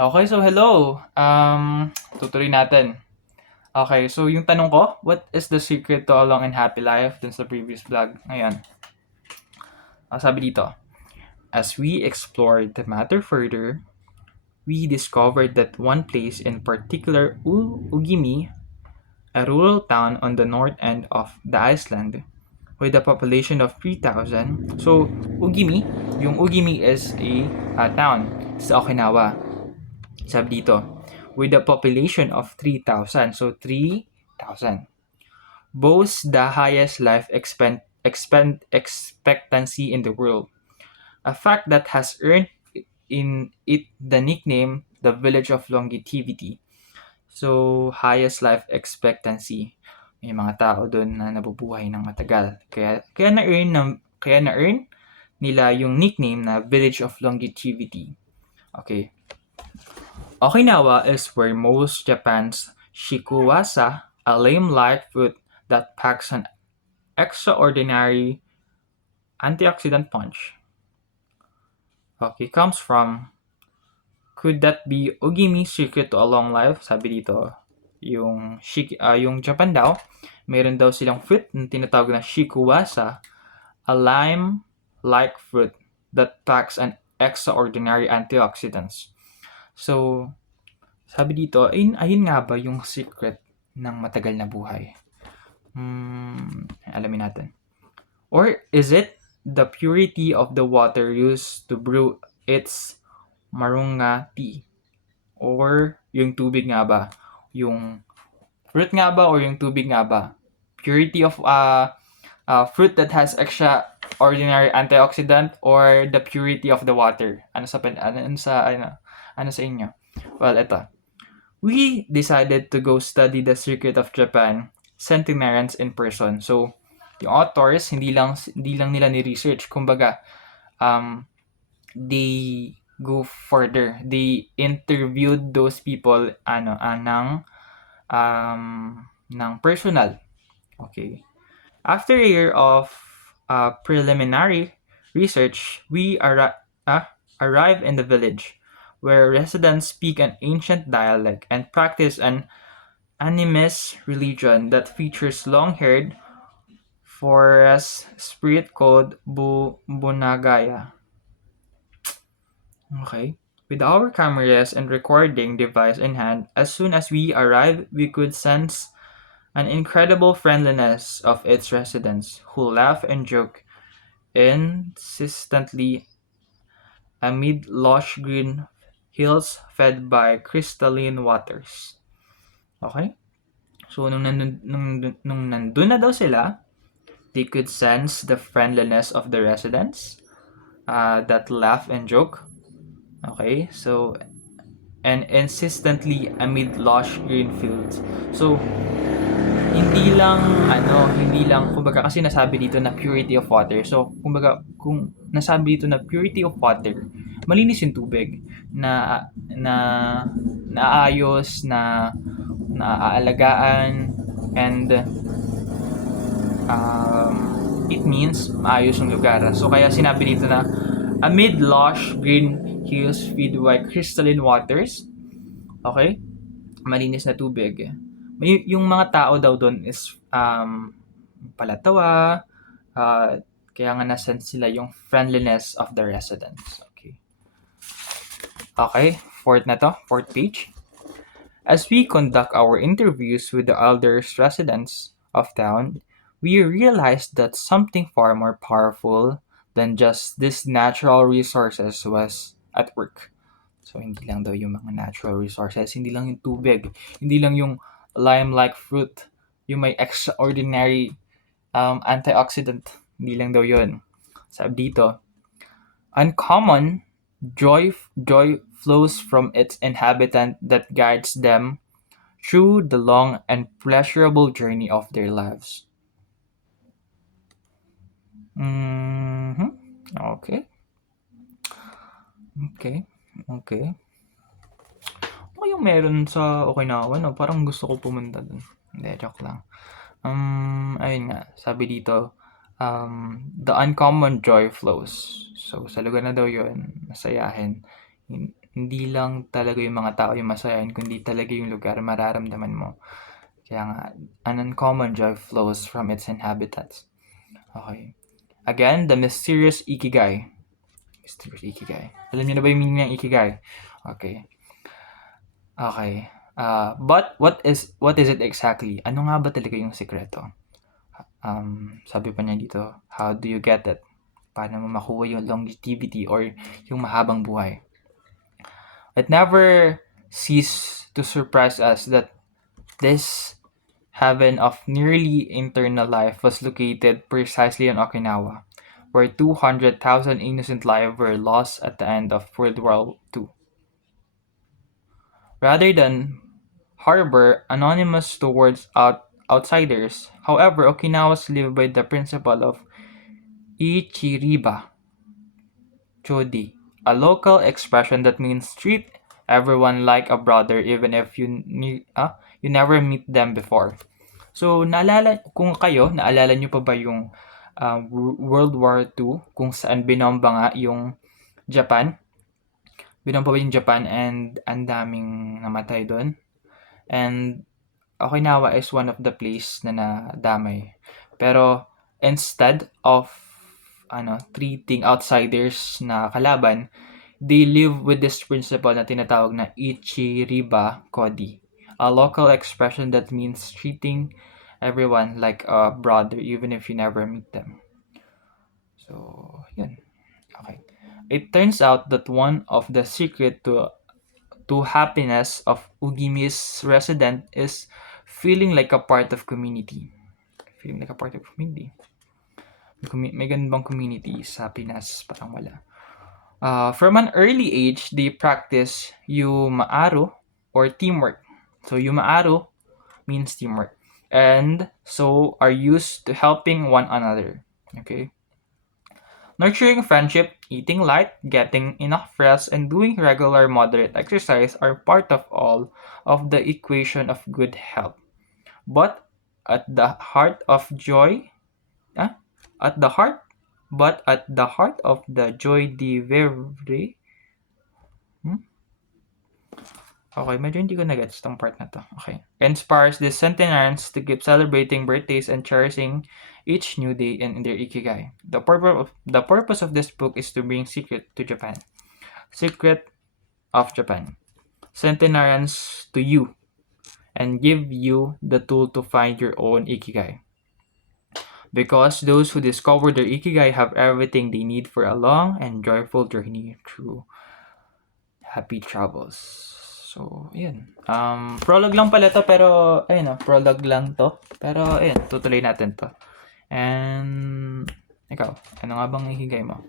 Okay, so hello. Tutuloy natin. Okay, so yung tanong ko, what is the secret to a long and happy life dun sa previous vlog? Ngayon, sabi dito, as we explored the matter further, we discovered that one place in particular, Ugimi, a rural town on the north end of the Iceland, with a population of 3,000. So, Ugimi, yung Ugimi is a town sa Okinawa. Sabi dito, with a population of 3,000. So, 3,000. Boasts the highest life expectancy in the world. A fact that has earned in it the nickname the Village of Longevity. So, highest life expectancy. May mga tao doon na nabubuhay ng matagal. Kaya na-earn nila yung nickname na Village of Longevity. Okay. Okinawa is where most Japan's shikuwasa, a lime-like fruit that packs an extraordinary antioxidant punch. Okay, comes from. Could that be Ogimi's secret to a long life? Sabi dito, yung Japan daw, meron daw silang fruit na tinatawag na shikuwasa, a lime-like fruit that packs an extraordinary antioxidants. So, sabi dito, ayun nga ba yung secret ng matagal na buhay? Alamin natin. Or is it the purity of the water used to brew its marunga tea? Or yung tubig nga ba? Yung fruit nga ba or yung tubig nga ba? Purity of fruit that has extraordinary antioxidant or the purity of the water? Ano sa inyo? Well, ito. We decided to go study the secret of Japan centenarians in person. So, yung authors, hindi lang nila ni-research. Kumbaga, they go further. They interviewed those people ng personal. Okay. After a year of preliminary research, we arrive in the village where residents speak an ancient dialect and practice an animist religion that features long-haired forest spirit called Bunagaya. Okay. With our cameras and recording device in hand, as soon as we arrived, we could sense an incredible friendliness of its residents, who laugh and joke insistently amid lush green hills fed by crystalline waters. Okay? So, nung nandun na daw sila, they could sense the friendliness of the residents that laugh and joke. Okay? So, and insistently amid lush green fields. So, hindi lang, kumbaga kasi nasabi dito na purity of water. So, kumbaga, kung nasabi dito na purity of water, malinis yung tubig na naayos, na naaalagaan, and it means maayos yung lugar. So, kaya sinabi dito na amid lush green hills fed by crystalline waters, okay? Malinis na tubig. Yung mga tao daw doon is palatawa, kaya nga nasense sila yung friendliness of the residents. Okay, fourth page. As we conduct our interviews with the elders residents of town, we realized that something far more powerful than just these natural resources was at work. So, hindi lang daw yung mga natural resources, hindi lang yung tubig, hindi lang yung lime-like fruit, yung may extraordinary antioxidant, hindi lang daw yun. Sabi dito, uncommon joy flows from its inhabitant that guides them through the long and pleasurable journey of their lives. Okay. Ano yung meron sa Okinawa, no? Parang gusto ko pumunta dun. Hindi, joke lang. Ayun nga, sabi dito, the uncommon joy flows. So, sa lugar na daw yun, masayahin. Hindi lang talaga yung mga tao yung masayahin, kundi talaga yung lugar mararamdaman mo. Kaya nga, an uncommon joy flows from its inhabitants. Okay. Again, the mysterious ikigai. Mysterious ikigai. Alam niyo na ba yung meaning ng ikigai? Okay. Okay. But what is it exactly? Ano nga ba talaga yung sekreto? Sabi pa niya dito, how do you get it? Paano mo makuha yung longevity or yung mahabang buhay? It never ceases to surprise us that this heaven of nearly eternal life was located precisely on Okinawa, where 200,000 innocent lives were lost at the end of World War II. Rather than harbor anonymous towards outsiders, however, Okinawas live by the principle of Ichiriba Chodi, a local expression that means treat everyone like a brother even if you never meet them before. So, naalala nyo pa ba yung World War II kung saan binomba nga yung Japan? Binomba yung Japan and ang daming namatay doon. And Okinawa is one of the place na nadamay. Pero instead of treating outsiders na kalaban, they live with this principle na tinatawag na Ichiriba Kodi, a local expression that means treating everyone like a brother even if you never meet them. So, yun. Okay. It turns out that one of the secret to happiness of Ugimi's resident is feeling like a part of community. Feeling like a part of community. May ganun bang community sa Pinas? Parang wala. From an early age, they practice Yumaaro or teamwork. So Yumaaro means teamwork. And so are used to helping one another. Okay? Nurturing friendship, eating light, getting enough rest, and doing regular moderate exercise are part of all of the equation of good health. But at the heart of joy, at the heart of the joy de vivre. Okay, medyo hindi ko na-gets tong part na to. Okay. Inspires the centenarians to keep celebrating birthdays and cherishing each new day in their ikigai. The purpose of this book is to bring Secret to Japan. Secret of Japan. Centenarians to you and give you the tool to find your own ikigai. Because those who discover their ikigai have everything they need for a long and joyful journey through happy travels. So, yun. Prologue lang pala to, pero, ayun prologue lang to. Pero, ayun, tutuloy natin to. And, ikaw, ano nga bang ikigai mo?